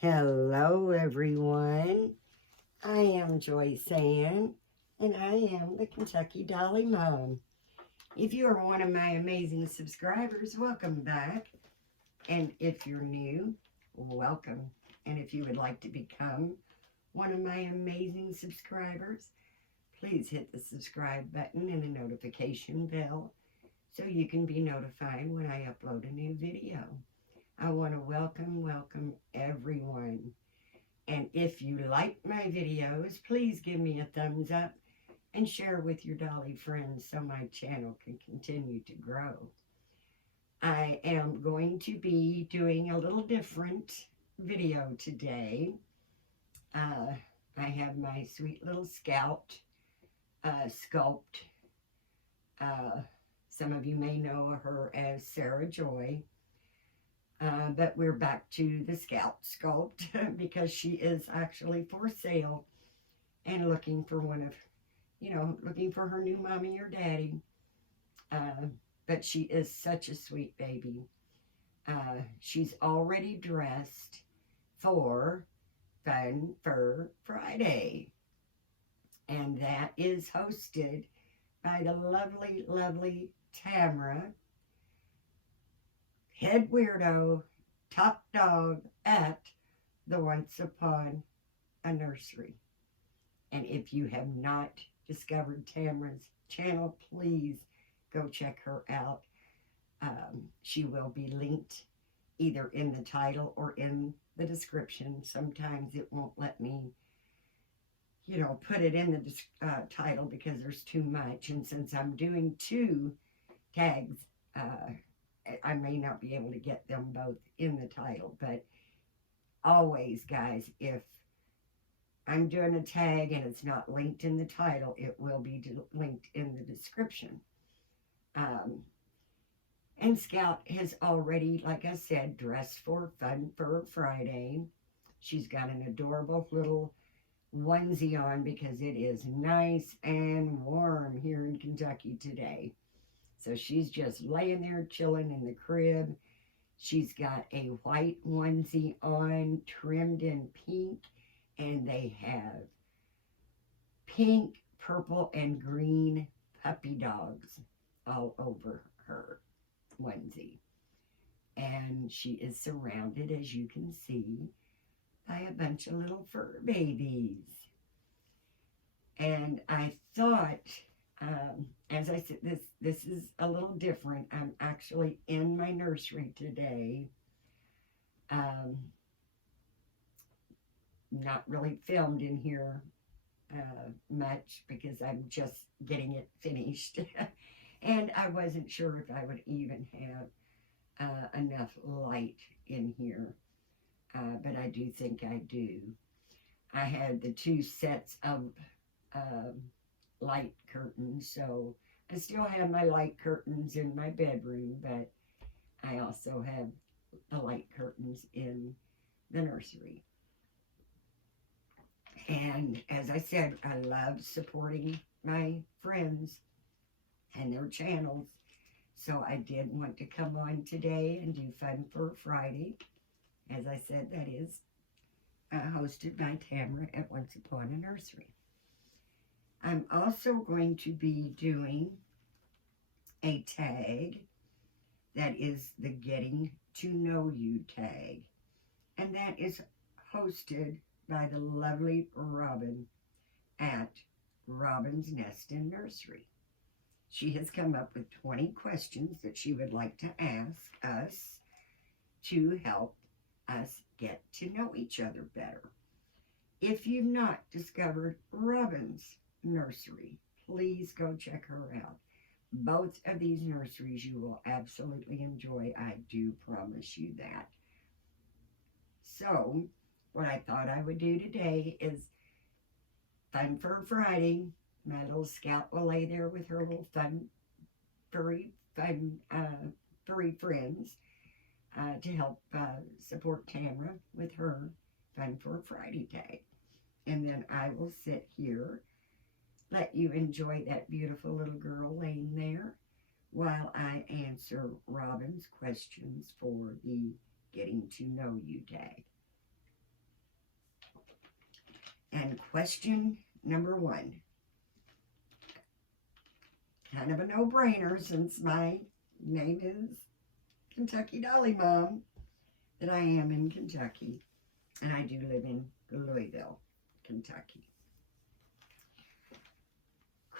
Hello, everyone. I am Joyce Ann, and I am the Kentucky Dolly Mom. If you are one of my amazing subscribers, welcome back. And if you're new, welcome. And if you would like to become one of my amazing subscribers, please hit the subscribe button and the notification bell so you can be notified when I upload a new video. I want to welcome everyone. And if you like my videos, please give me a thumbs up and share with your dolly friends so my channel can continue to grow. I am going to be doing a little different video today. I have my sweet little scout sculpt. Some of you may know her as Sarah Joy. But we're back to the Scout Sculpt because she is actually for sale and looking for looking for her new mommy or daddy. But she is such a sweet baby. She's already dressed for Fun Fur Friday. And that is hosted by the lovely Tamara, head weirdo, top dog at the Once Upon a Nursery. And if you have not discovered Tamara's channel, please go check her out. She will be linked either in the title or in the description. Sometimes it won't let me, put it in the title because there's too much. And since I'm doing two tags, I may not be able to get them both in the title, but always, guys, if I'm doing a tag and it's not linked in the title, it will be linked in the description. And Scout has already, like I said, dressed for Fun Fur Friday. She's got an adorable little onesie on because it is nice and warm here in Kentucky today. So she's just laying there chilling in the crib. She's got a white onesie on, trimmed in pink, and they have pink, purple, and green puppy dogs all over her onesie. And she is surrounded, as you can see, by a bunch of little fur babies. And I thought, as I said, this is a little different. I'm actually in my nursery today. Not really filmed in here much because I'm just getting it finished. And I wasn't sure if I would even have enough light in here. But I do think I do. I had the two sets of light curtains, so I still have my light curtains in my bedroom, but I also have the light curtains in the nursery. And as I said, I love supporting my friends and their channels, so I did want to come on today and do Fun Fur Friday. As I said, that is hosted by Tamara at Once Upon a Nursery. I'm also going to be doing a tag that is the Getting to Know You tag. And that is hosted by the lovely Robin at Robin's Nest and Nursery. She has come up with 20 questions that she would like to ask us to help us get to know each other better. If you've not discovered Robin's Nursery, please go check her out. Both of these nurseries you will absolutely enjoy. I do promise you that. So, what I thought I would do today is Fun Fur Friday. My little Scout will lay there with her little furry friends to help support Tamara with her Fun Fur Friday tag. And then I will sit here, let you enjoy that beautiful little girl laying there while I answer Robin's questions for the Getting to Know You tag. And question number 1, kind of a no-brainer since my name is Kentucky Dolly Mom, that I am in Kentucky, and I do live in Louisville, Kentucky.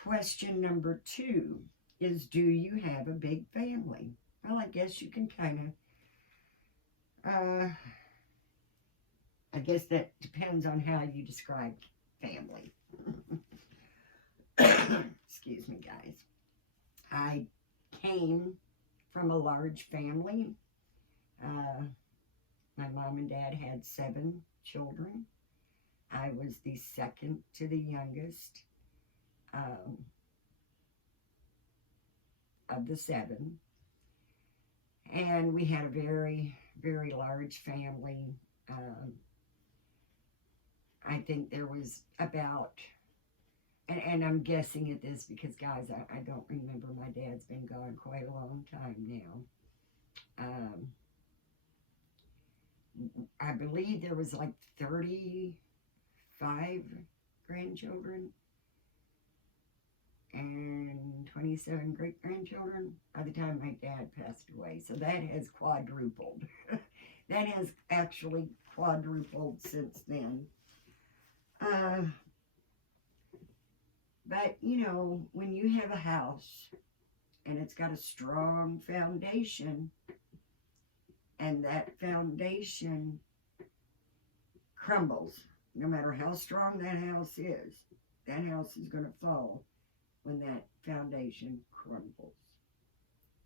Question number 2 is, do you have a big family? Well, I guess you can kind of, I guess that depends on how you describe family. Excuse me, guys. I came from a large family. My mom and dad had 7 children. I was the second to the youngest of the 7. And we had a very, very large family. I think there was about, and I'm guessing at this because, guys, I don't remember. My dad's been gone quite a long time now. I believe there was like 35 grandchildren and 27 great-grandchildren by the time my dad passed away. So that has quadrupled. That has actually quadrupled since then. But, you know, when you have a house and it's got a strong foundation, and that foundation crumbles, no matter how strong that house is going to fall when that foundation crumbles.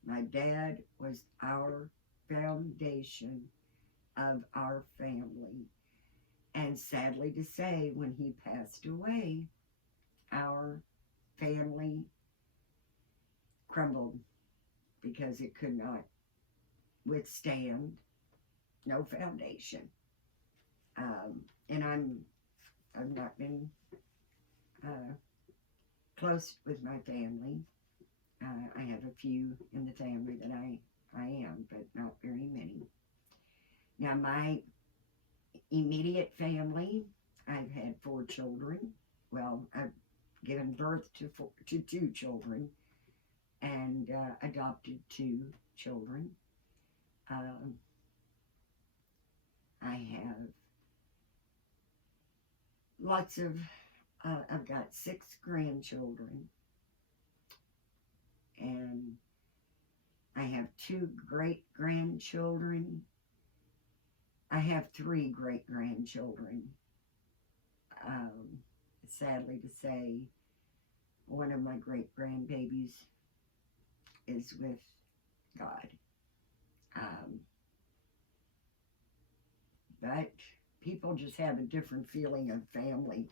My dad was our foundation of our family. And sadly to say, when he passed away, our family crumbled because it could not withstand no foundation. And I've not been close with my family. I have a few in the family that I am, but not very many. Now, my immediate family, I've had 4 children. Well, I've given birth to 2 children and adopted 2 children. I have lots of, I've got 6 grandchildren, and I have 2 great-grandchildren. I have 3 great-grandchildren. Sadly to say, one of my great-grandbabies is with God. But people just have a different feeling of family.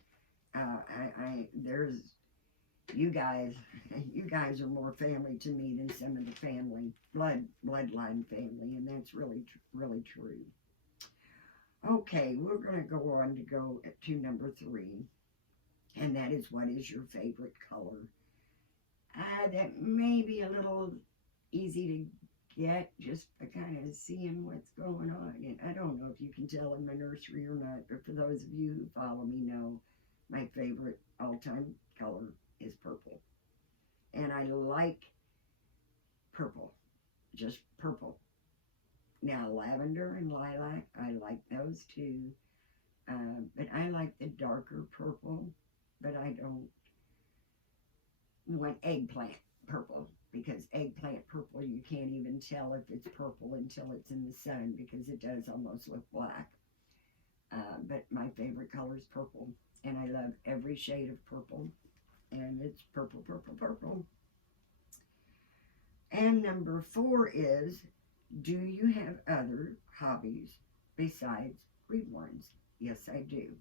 You guys are more family to me than some of the bloodline family, and that's really, really true. Okay, we're going to go on to number 3, and that is, what is your favorite color? That may be a little easy to get just by kind of seeing what's going on. And I don't know if you can tell in my nursery or not, but for those of you who follow me know my favorite all-time color is purple. And I like purple, just purple. Now, lavender and lilac, I like those too. But I like the darker purple, but I don't want eggplant purple, because eggplant purple, you can't even tell if it's purple until it's in the sun, because it does almost look black. But my favorite color is purple, and I love every shade of purple, and it's purple, purple, purple. And number 4 is, do you have other hobbies besides reborns? Yes, I do.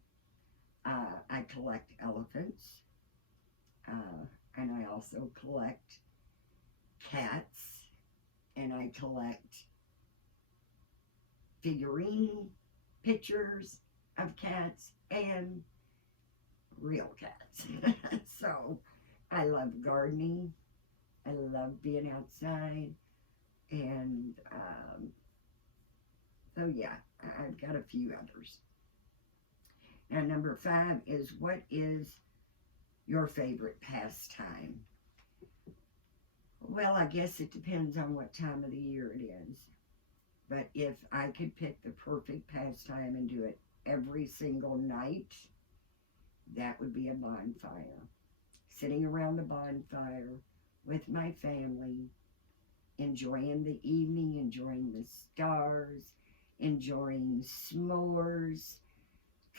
I collect elephants, and I also collect cats, and I collect figurine pictures of cats and real cats. So I love gardening. I love being outside. And so yeah, I've got a few others. Now, number 5 is, what is your favorite pastime? Well, I guess it depends on what time of the year it is. But if I could pick the perfect pastime and do it every single night, that would be a bonfire. Sitting around the bonfire with my family, enjoying the evening, enjoying the stars, enjoying s'mores,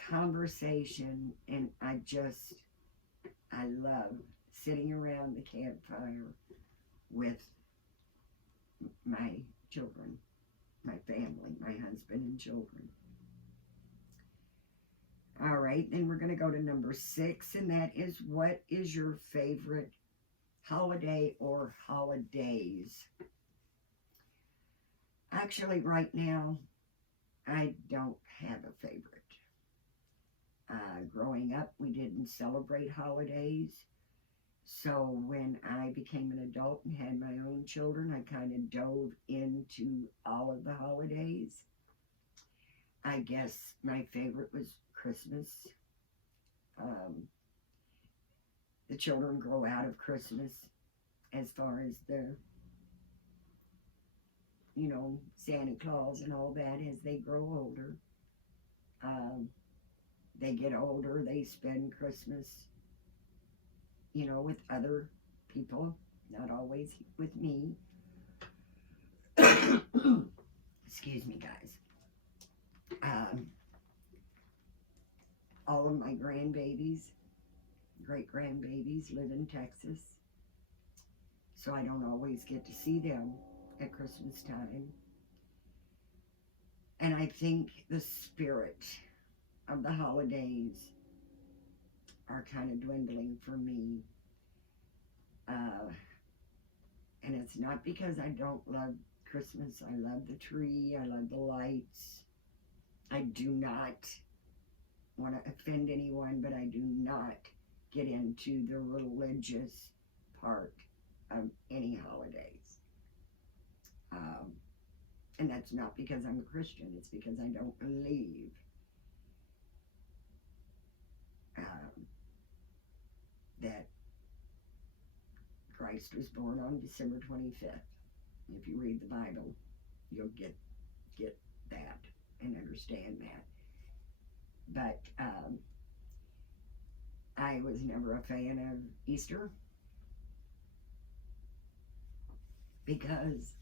conversation, and I love sitting around the campfire with my children, my family, my husband and children. All right, then we're going to go to number 6, and that is, what is your favorite holiday or holidays? Actually, right now, I don't have a favorite. Growing up, we didn't celebrate holidays. So when I became an adult and had my own children, I kind of dove into all of the holidays. I guess my favorite was Christmas. The children grow out of Christmas as far as the, Santa Claus and all that as they grow older. They get older, they spend Christmas, with other people, not always with me. Excuse me, guys. All of my grandbabies, great-grandbabies, live in Texas, so I don't always get to see them at Christmas time. And I think the spirit of the holidays are kind of dwindling for me. And it's not because I don't love Christmas. I love the tree. I love the lights. I do not want to offend anyone, but I do not get into the religious part of any holidays. And that's not because I'm a Christian. It's because I don't believe that Christ was born on December 25th. If you read the Bible, you'll get that and understand that. But I was never a fan of Easter because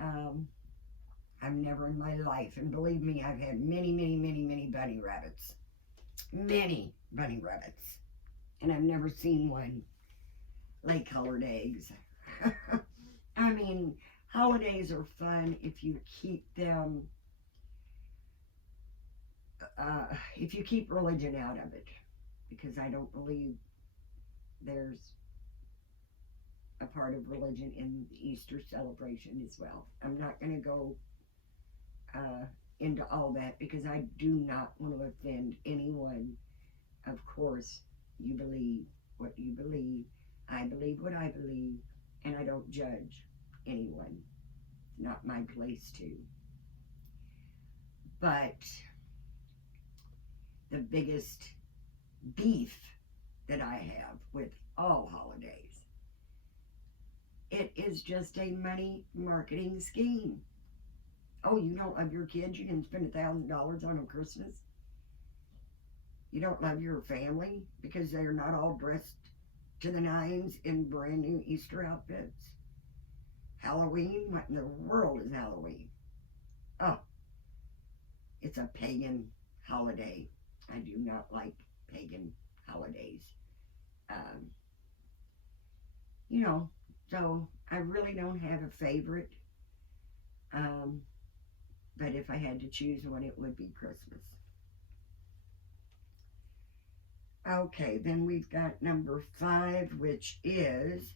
I've never in my life, and believe me, I've had many, many, many, many bunny rabbits. Many bunny rabbits. And I've never seen one lay colored eggs. I mean, holidays are fun if you keep them, if you keep religion out of it. Because I don't believe there's a part of religion in the Easter celebration as well. I'm not going to go into all that because I do not want to offend anyone. Of course, you believe what you believe. I believe what I believe, and I don't judge anyone. It's not my place to. But the biggest beef that I have with all holidays, it is just a money marketing scheme. Oh, you don't love your kids? You didn't spend $1,000 on them Christmas? You don't love your family because they're not all dressed to the nines in brand new Easter outfits? Halloween? What in the world is Halloween? Oh, it's a pagan holiday. I do not like pagan holidays. So I really don't have a favorite. But if I had to choose one, it would be Christmas. Okay, then we've got number 5, which is,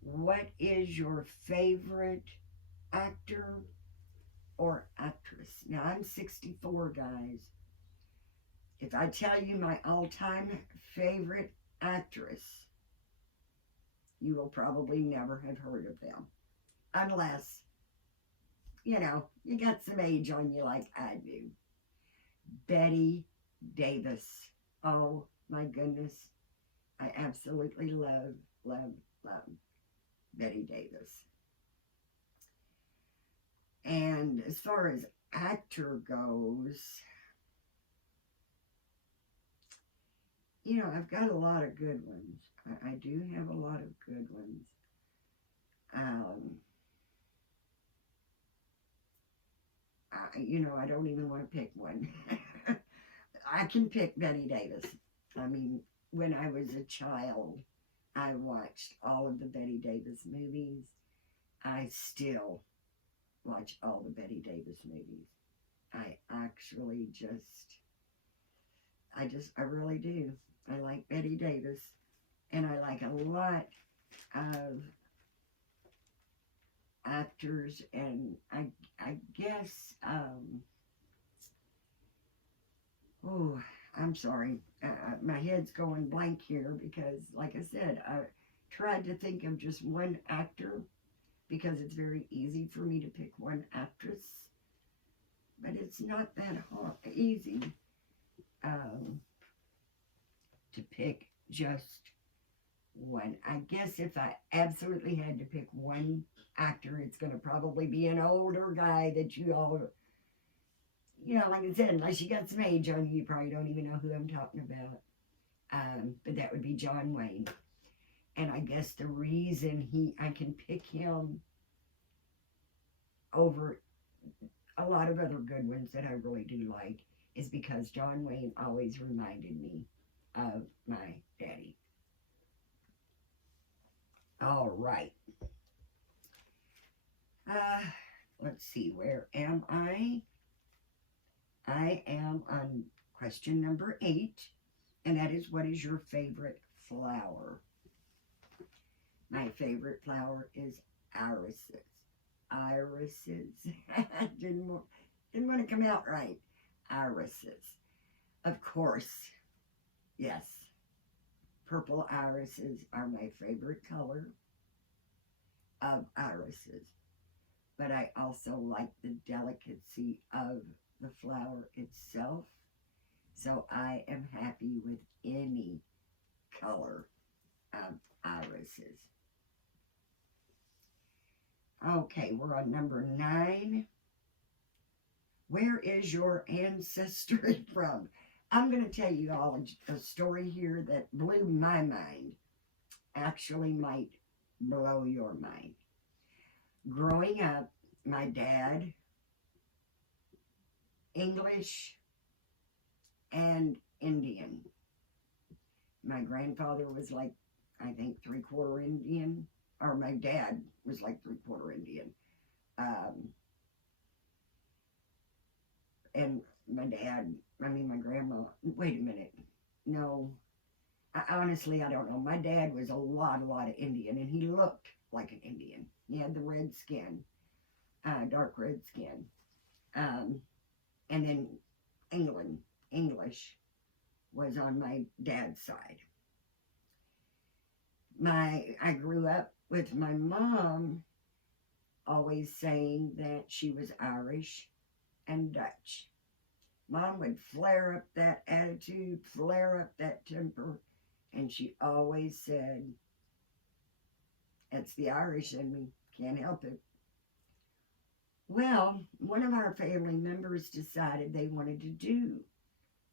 what is your favorite actor or actress? Now, I'm 64, guys. If I tell you my all-time favorite actress, you will probably never have heard of them. Unless, you got some age on you like I do. Betty Davis. Oh my goodness. I absolutely love, love, love Betty Davis. And as far as actor goes, I've got a lot of good ones. I do have a lot of good ones. Um, I don't even want to pick one. I can pick Betty Davis. I mean, when I was a child, I watched all of the Betty Davis movies. I still watch all the Betty Davis movies. I actually I really do. I like Betty Davis, and I like a lot of actors, and I guess, oh, I'm sorry. My head's going blank here because, like I said, I tried to think of just one actor because it's very easy for me to pick one actress, but it's not that easy um, to pick just one. I guess if I absolutely had to pick one actor, it's going to probably be an older guy that you all, like I said, unless you got some age on you, you probably don't even know who I'm talking about. But that would be John Wayne. And I guess the reason I can pick him over a lot of other good ones that I really do like is because John Wayne always reminded me of my daddy. All right. Let's see, where am I? I am on question number 8, and that is, what is your favorite flower? My favorite flower is irises. Irises. didn't want to come out right. Irises. Of course, yes. Purple irises are my favorite color of irises. But I also like the delicacy of the flower itself. So I am happy with any color of irises. Okay, we're on number 9. Where is your ancestry from? I'm going to tell you all a story here that blew my mind. Actually might blow your mind. Growing up, my dad, English and Indian. My grandfather was like, I think, 3/4 Indian, or my dad was like 3/4 Indian. And my grandma, wait a minute. No, honestly, I don't know. My dad was a lot of Indian, and he looked like an Indian. He had the red skin, dark red skin. And then English was on my dad's side. I grew up with my mom always saying that she was Irish and Dutch. Mom would flare up that attitude, flare up that temper, and she always said, "It's the Irish in me, can't help it." Well, one of our family members decided they wanted to do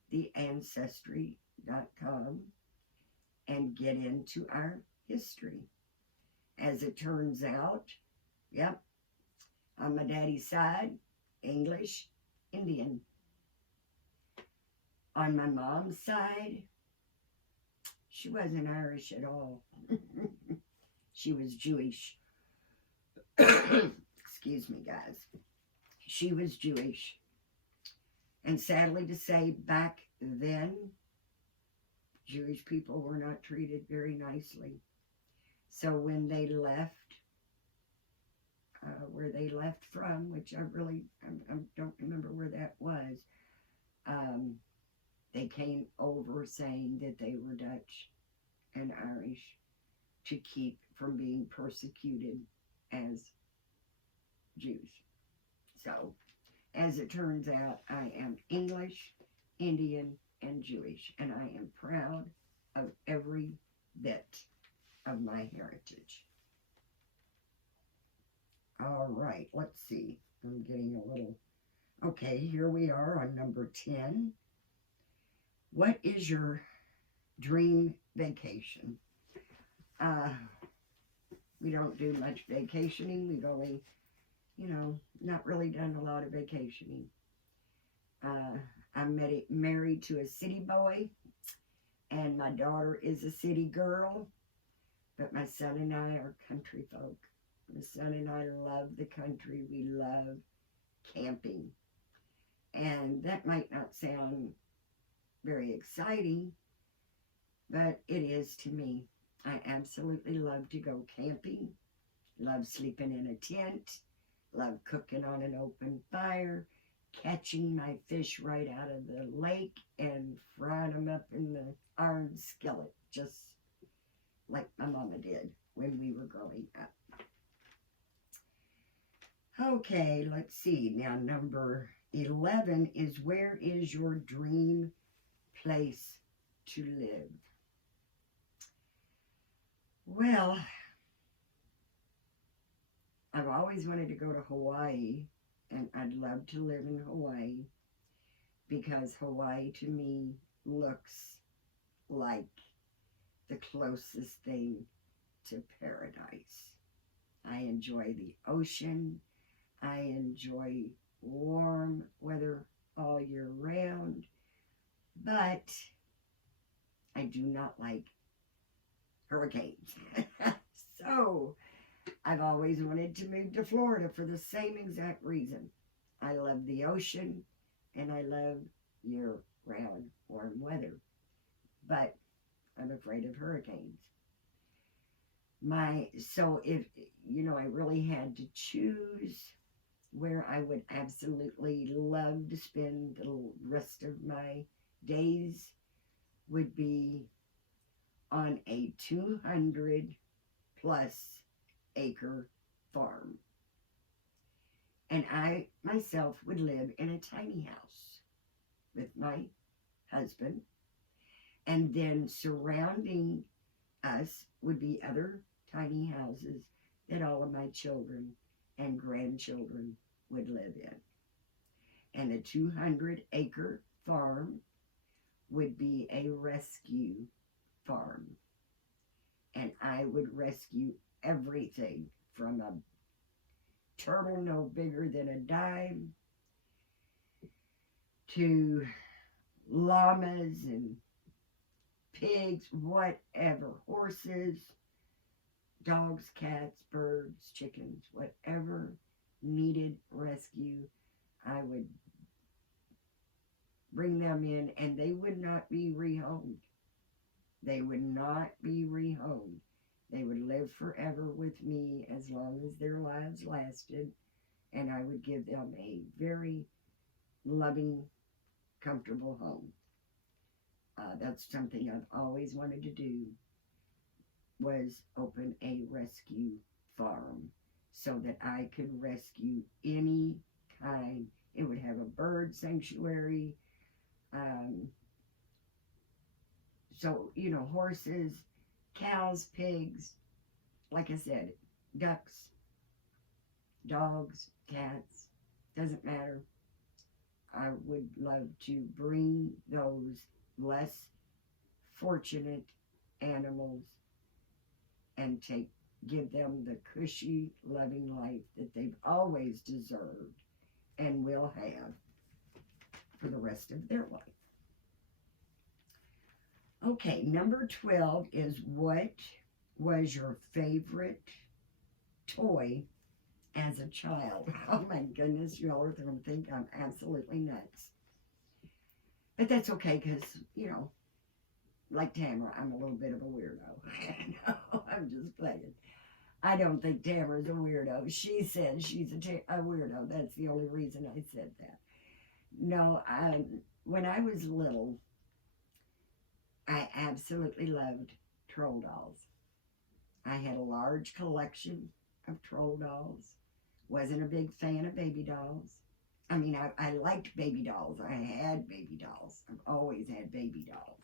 the Ancestry.com and get into our history. As it turns out, yep, on my daddy's side, English, Indian. On my mom's side, she wasn't Irish at all. She was Jewish. Excuse me, guys. She was Jewish. And sadly to say, back then, Jewish people were not treated very nicely. So when they left, where they left from, which I don't remember where that was, they came over saying that they were Dutch and Irish to keep from being persecuted as Jews. So, as it turns out, I am English, Indian, and Jewish, and I am proud of every bit of my heritage. All right, let's see. I'm getting a little... Okay, here we are on number 10. What is your dream vacation? We don't do much vacationing. We've only, not really done a lot of vacationing. I'm married to a city boy, and my daughter is a city girl, but my son and I are country folk. My son and I love the country. We love camping. And that might not sound very exciting, but it is to me. I absolutely love to go camping, love sleeping in a tent, love cooking on an open fire, catching my fish right out of the lake and frying them up in the iron skillet, just like my mama did when we were growing up. Okay, let's see. Now, number 11 is, where is your dream place to live? Well, I've always wanted to go to Hawaii, and I'd love to live in Hawaii, because Hawaii to me looks like the closest thing to paradise. I enjoy the ocean. I enjoy warm weather all year round, but I do not like hurricanes. So I've always wanted to move to Florida for the same exact reason. I love the ocean and I love year-round warm weather, but I'm afraid of hurricanes. So if, I really had to choose where I would absolutely love to spend the rest of my days, would be on a 200 plus acre farm. And I myself would live in a tiny house with my husband, and then surrounding us would be other tiny houses that all of my children and grandchildren would live in. And a 200-acre farm would be a rescue farm. And I would rescue everything from a turtle no bigger than a dime to llamas and pigs, whatever, horses, dogs, cats, birds, chickens, whatever needed rescue, I would bring them in, and they would not be rehomed. They would not be rehomed. They would live forever with me as long as their lives lasted, and I would give them a very loving, comfortable home. That's something I've always wanted to do, was open a rescue farm so that I could rescue any kind. It would have a bird sanctuary, so, horses, cows, pigs, like I said, ducks, dogs, cats, doesn't matter. I would love to bring those less fortunate animals and give them the cushy, loving life that they've always deserved and will have for the rest of their life. Okay, number 12 is, what was your favorite toy as a child? Oh my goodness, y'all are going to think I'm absolutely nuts. But that's okay, because, like Tamara, I'm a little bit of a weirdo. No, I'm just playing. I don't think Tamara's a weirdo. She said she's a weirdo. That's the only reason I said that. No, when I was little, I absolutely loved troll dolls. I had a large collection of troll dolls. Wasn't a big fan of baby dolls. I mean, I liked baby dolls. I had baby dolls. I've always had baby dolls.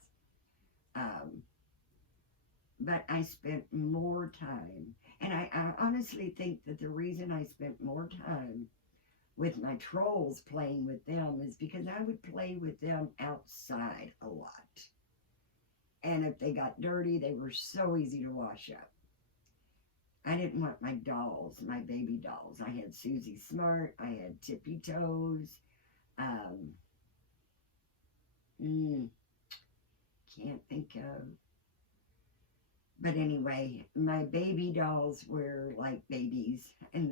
Um, but I spent more time, and I honestly think that the reason I spent more time with my trolls playing with them is because I would play with them outside a lot. And if they got dirty, they were so easy to wash up. I didn't want my dolls, my baby dolls. I had Susie Smart, I had Tippy Toes. Um, mm, can't think of. But anyway, my baby dolls were like babies, and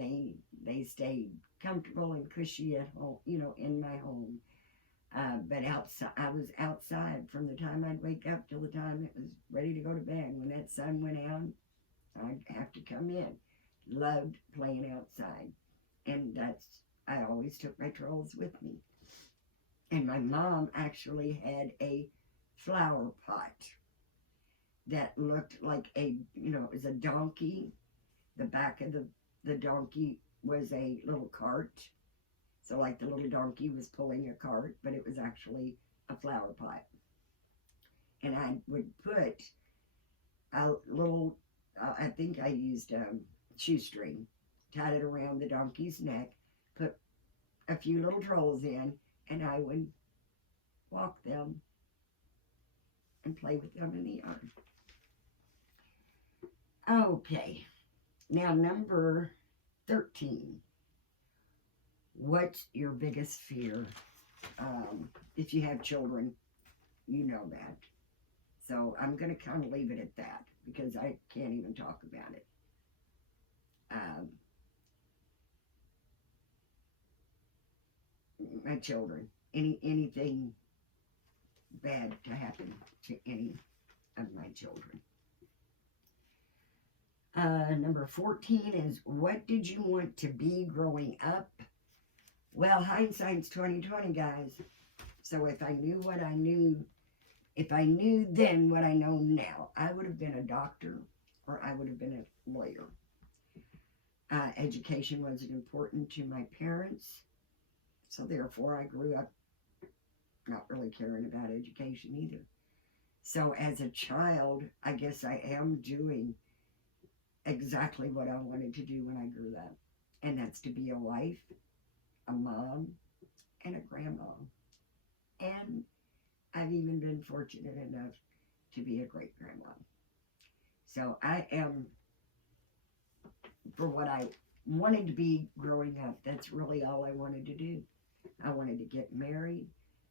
they stayed comfortable and cushy at home, in my home. But outside, I was outside from the time I'd wake up till the time it was ready to go to bed. When that sun went out, I'd have to come in. Loved playing outside. And I always took my trolls with me. And my mom actually had a flower pot that looked like it was a donkey. The back of the donkey was a little cart. So like the little donkey was pulling a cart, but it was actually a flower pot. And I would put a little, I think I used shoestring, tied it around the donkey's neck, put a few little trolls in, and I would walk them and play with them in the yard. Okay, now number 13. What's your biggest fear? If you have children, you know that. So I'm going to kind of leave it at that because I can't even talk about it. My children, anything bad to happen to any of my children. Number 14 is, what did you want to be growing up? Well, hindsight's 20/20, guys. So if I knew then what I know now, I would have been a doctor or I would have been a lawyer. Education was important to my parents, so therefore I grew up not really caring about education either. So as a child, I guess I am doing exactly what I wanted to do when I grew up, and that's to be a wife, a mom, and a grandma. And I've even been fortunate enough to be a great grandma. So I am, for what I wanted to be growing up, that's really all I wanted to do. I wanted to get married.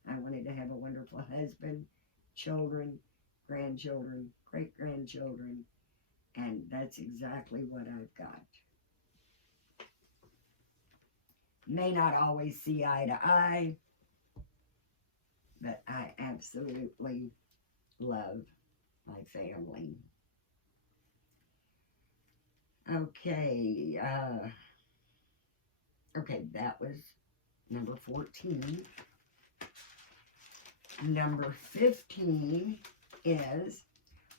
I wanted to have a wonderful husband, children, grandchildren, great-grandchildren, and that's exactly what I've got. May not always see eye to eye, but I absolutely love my family. Okay, that was number 14. Number 15 is,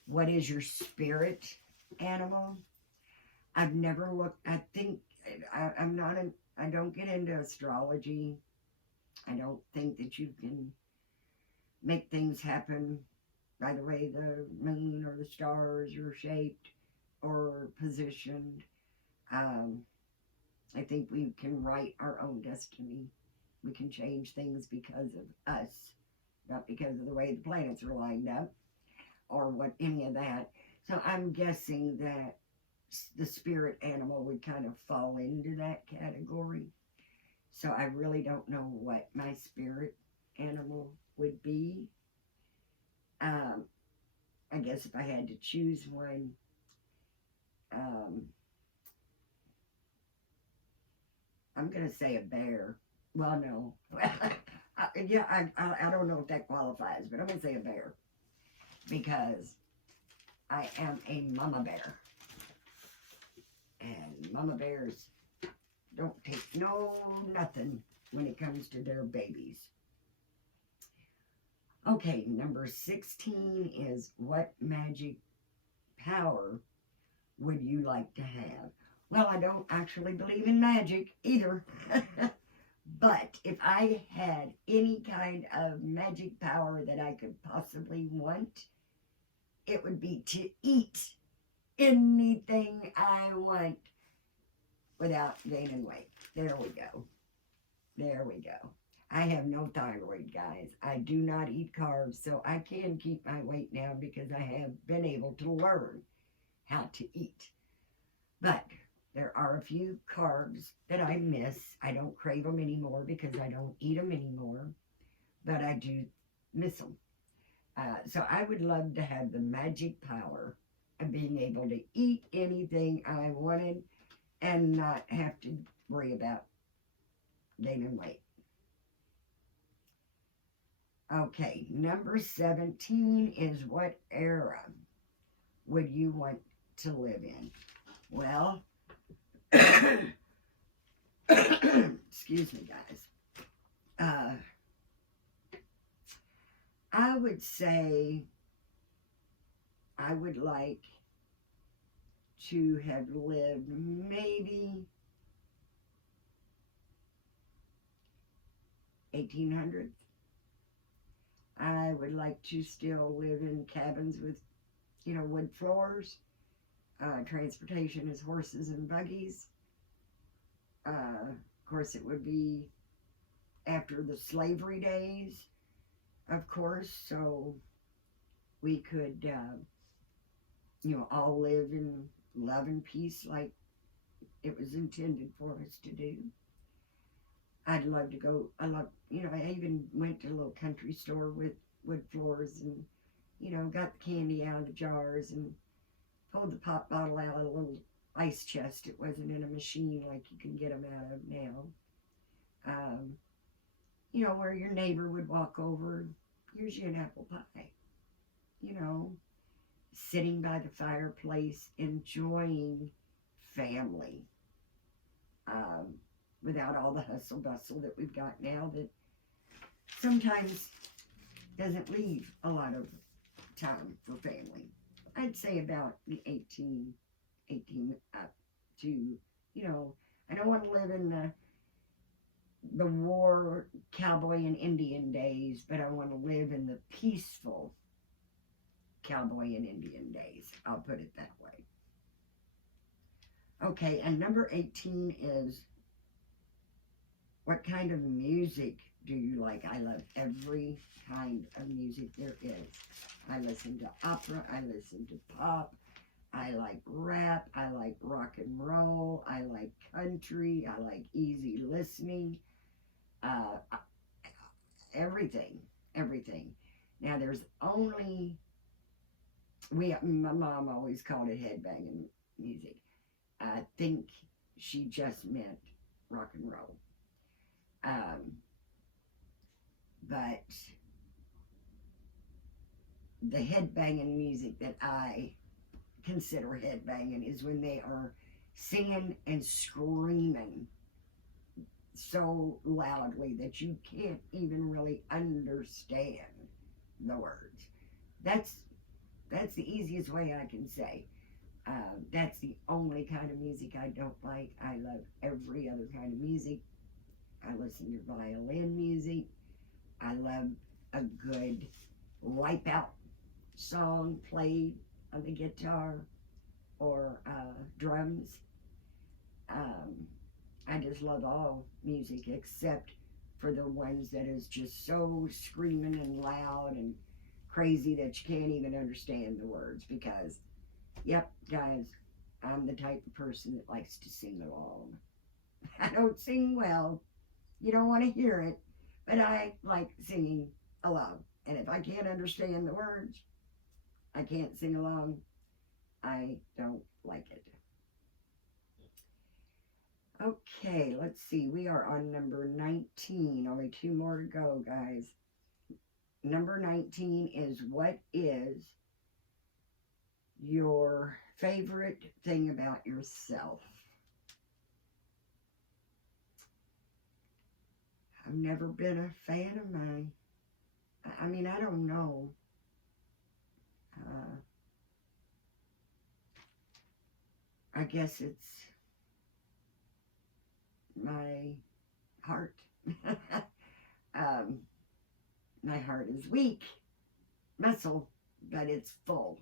what is your spirit animal? I've never looked, I think, I don't get into astrology. I don't think that you can make things happen by the way the moon or the stars are shaped or positioned. I think we can write our own destiny. We can change things because of us, not because of the way the planets are lined up or what any of that. So I'm guessing that the spirit animal would kind of fall into that category. So I really don't know what my spirit animal would be. I guess if I had to choose one, I'm going to say a bear. Well, no. I don't know if that qualifies, but I'm going to say a bear. Because I am a mama bear. And mama bears don't take nothing when it comes to their babies. Okay, number 16 is, what magic power would you like to have? Well, I don't actually believe in magic either. But if I had any kind of magic power that I could possibly want, it would be to eat anything I want without gaining weight. There we go. There we go. I have no thyroid, guys. I do not eat carbs, so I can keep my weight down because I have been able to learn how to eat. But there are a few carbs that I miss. I don't crave them anymore because I don't eat them anymore, but I do miss them. So I would love to have the magic power of being able to eat anything I wanted and not have to worry about gaining weight. Okay, number 17 is what era would you want to live in? Well, excuse me, guys. I would say I would like to have lived maybe 1800s. I would like to still live in cabins with, wood floors. Transportation is horses and buggies. Of course, it would be after the slavery days, of course, so we could, all live in love and peace like it was intended for us to do. I'd love to go, I even went to a little country store with wood floors and, got the candy out of the jars and pulled the pop bottle out of a little ice chest. It wasn't in a machine like you can get them out of now. Where your neighbor would walk over, here's you an apple pie. Sitting by the fireplace, enjoying family. Without all the hustle bustle that we've got now that sometimes doesn't leave a lot of time for family. I'd say about the 18 up to, I don't want to live in the war cowboy and Indian days, but I want to live in the peaceful cowboy and Indian days. I'll put it that way. Okay, and number 18 is what kind of music do you like? I love every kind of music there is. I listen to opera, I listen to pop, I like rap, I like rock and roll, I like country, I like easy listening, everything, everything. Now there's only, my mom always called it headbanging music. I think she just meant rock and roll. But the headbanging music that I consider headbanging is when they are singing and screaming so loudly that you can't even really understand the words. That's the easiest way I can say. That's the only kind of music I don't like. I love every other kind of music. I listen to violin music. I love a good wipeout song played on the guitar or drums. I just love all music except for the ones that is just so screaming and loud and crazy that you can't even understand the words because, yep, guys, I'm the type of person that likes to sing along. I don't sing well. You don't want to hear it, but I like singing along. And if I can't understand the words, I can't sing along. I don't like it. Okay, let's see. We are on number 19. Only two more to go, guys. Number 19 is what is your favorite thing about yourself? I've never been a fan of mine. I mean, I don't know. I guess it's my heart. um, my heart is weak muscle, but it's full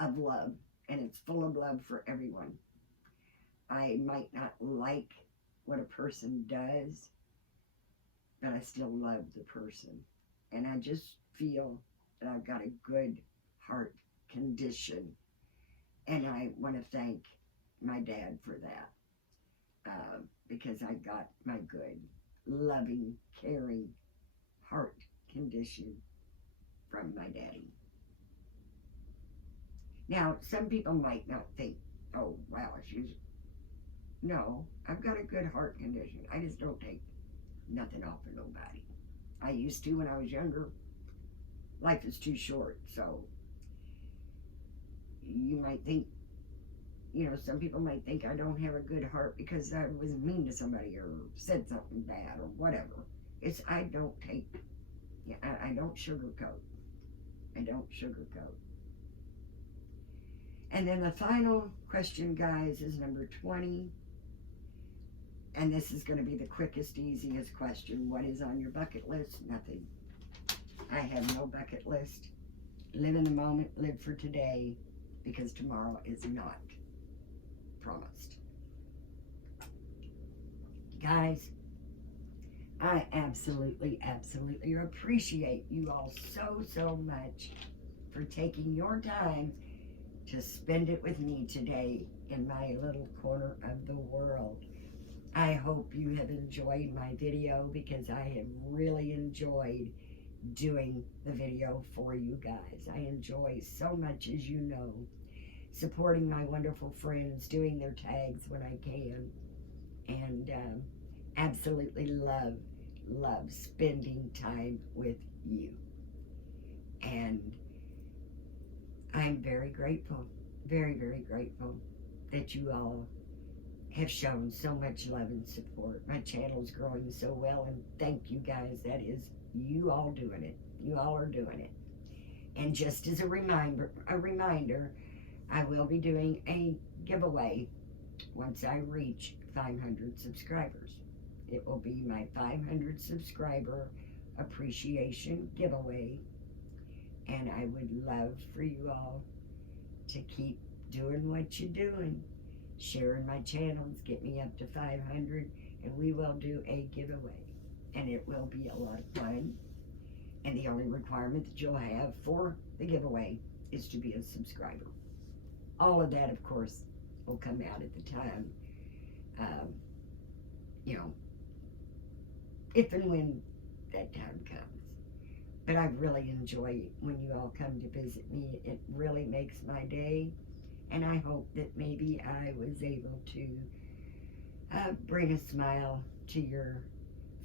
of love, and it's full of love for everyone. I might not like what a person does, but I still love the person. And I just feel that I've got a good heart condition. And I want to thank my dad for that, because I got my good, loving, caring heart condition from my daddy. Now, some people might not think, oh, wow, she's... No, I've got a good heart condition. I just don't take nothing off of nobody. I used to when I was younger. Life is too short, so you might think, some people might think I don't have a good heart because I was mean to somebody or said something bad or whatever. I don't sugarcoat. I don't sugarcoat. And then the final question, guys, is number 20. And this is going to be the quickest, easiest question. What is on your bucket list? Nothing. I have no bucket list. Live in the moment, live for today, because tomorrow is not promised. Guys, I absolutely, absolutely appreciate you all so, so much for taking your time to spend it with me today in my little corner of the world. I hope you have enjoyed my video, because I have really enjoyed doing the video for you guys. I enjoy so much, as you know, supporting my wonderful friends, doing their tags when I can, and absolutely love spending time with you. And I'm very grateful, very, very grateful that you all have shown so much love and support. My channel's growing so well, and thank you guys. That is you all doing it. You all are doing it. And just as a reminder, I will be doing a giveaway once I reach 500 subscribers. It will be my 500 subscriber appreciation giveaway, and I would love for you all to keep doing what you're doing, sharing my channels, get me up to 500, and we will do a giveaway, and it will be a lot of fun. And the only requirement that you'll have for the giveaway is to be a subscriber. All of that, of course, will come out at the time, if and when that time comes. But I really enjoy when you all come to visit me. It really makes my day, and I hope that maybe I was able to bring a smile to your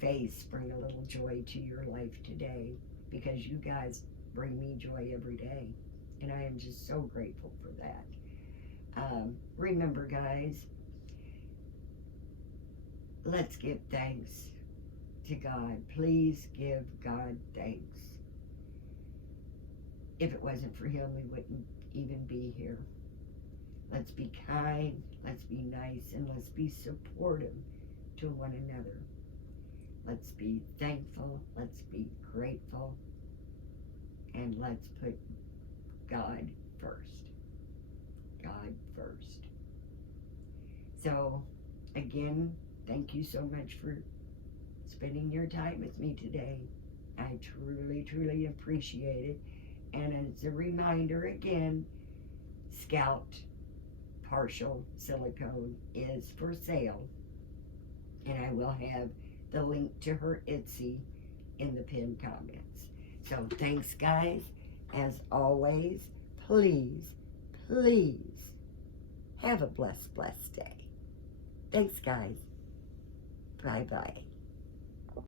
face, bring a little joy to your life today, because you guys bring me joy every day, and I am just so grateful for that. Remember, guys, let's give thanks to God. Please give God thanks. If it wasn't for Him, we wouldn't even be here. Let's be kind, let's be nice, and let's be supportive to one another. Let's be thankful, let's be grateful, and let's put God first. God first. So, again, thank you so much for spending your time with me today. I truly, truly appreciate it. And as a reminder again, Scout partial silicone is for sale, and I will have the link to her Etsy in the pinned comments. So thanks, guys. As always, please have a blessed day. Thanks, guys. Bye-bye.